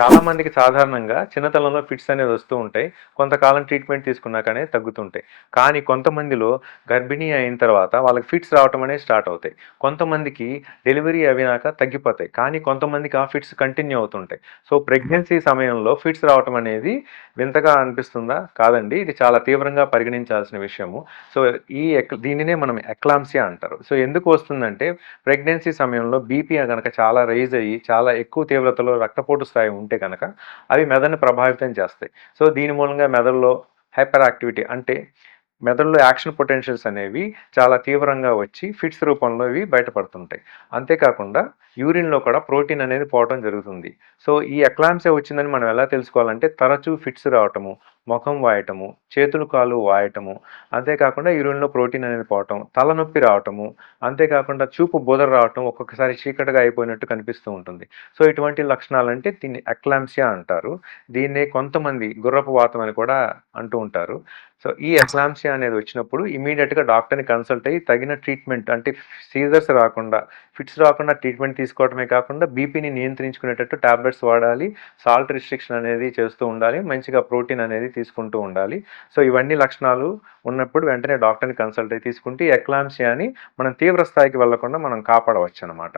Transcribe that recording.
చాలా మందికి సాధారణంగా చిన్నతనంలో ఫిట్స్ అనేది వస్తూ ఉంటాయి. కొంతకాలం ట్రీట్మెంట్ తీసుకున్నాకనే తగ్గుతుంటాయి. కానీ కొంతమందిలో గర్భిణీ అయిన తర్వాత వాళ్ళకి ఫిట్స్ రావటం అనేది స్టార్ట్ అవుతాయి. కొంతమందికి డెలివరీ అయినాక తగ్గిపోతాయి. కానీ కొంతమందికి ఆ ఫిట్స్ కంటిన్యూ అవుతుంటాయి. సో, ప్రెగ్నెన్సీ సమయంలో ఫిట్స్ రావటం అనేది వింతగా అనిపిస్తుందా? కాదండి. ఇది చాలా తీవ్రంగా పరిగణించాల్సిన విషయము. సో, దీనినే మనం ఎక్లాంప్సియా అంటారు. సో, ఎందుకు వస్తుందంటే ప్రెగ్నెన్సీ సమయంలో బీపీ గనక చాలా రైజ్ అయ్యి, చాలా ఎక్కువ తీవ్రతలో రక్తపోటు స్థాయి ఉంటే గనక అవి మెదడుని ప్రభావితం చేస్తాయి. సో, దీని మూలంగా మెదడులో హైపర్ యాక్టివిటీ అంటే మెదడులో యాక్షన్ పొటెన్షియల్స్ అనేవి చాలా తీవ్రంగా వచ్చి ఫిట్స్ రూపంలో ఇవి బయటపడుతుంటాయి. అంతేకాకుండా యూరిన్‌లో కూడా ప్రోటీన్ అనేది పోవటం జరుగుతుంది. సో, ఈ ఎక్లాంప్సియా వచ్చిందని మనం ఎలా తెలుసుకోవాలంటే తరచూ ఫిట్స్ రావటము, మొఖం వాయటము, చేతులు, కాళ్ళు వాయటము, అంతేకాకుండా యూరిన్‌లో ప్రోటీన్ అనేది పోవటం, తలనొప్పి రావటము, అంతేకాకుండా చూపు బుదర రావటం, ఒక్కొక్కసారి చీకటిగా అయిపోయినట్టు కనిపిస్తూ ఉంటుంది. సో, ఇటువంటి లక్షణాలంటే దీన్ని ఎక్లాంప్సియా అంటారు. దీన్నే కొంతమంది గుర్రపు వాతం అని కూడా అంటూ ఉంటారు. సో, ఈ ఎక్లాంప్సియా అనేది వచ్చినప్పుడు ఇమ్మీడియేట్‌గా డాక్టర్‌ని కన్సల్ట్ అయ్యి తగిన ట్రీట్మెంట్ అంటే సీజర్స్ రాకుండా, ఫిట్స్ రాకుండా ట్రీట్మెంట్ తీసుకోవడమే కాకుండా బీపీని నియంత్రించుకునేటట్టు టాబ్లెట్స్ వాడాలి. సాల్ట్ రిస్ట్రిక్షన్ అనేది చేస్తూ ఉండాలి. మంచిగా ప్రోటీన్ అనేది తీసుకుంటూ ఉండాలి. సో, ఇవన్నీ లక్షణాలు ఉన్నప్పుడు వెంటనే డాక్టర్‌ని కన్సల్ట్ అయ్యి తీసుకుంటే ఈ ఎక్లాంప్సియాని మనం తీవ్ర స్థాయికి వెళ్ళకుండా మనం కాపాడవచ్చనమాట.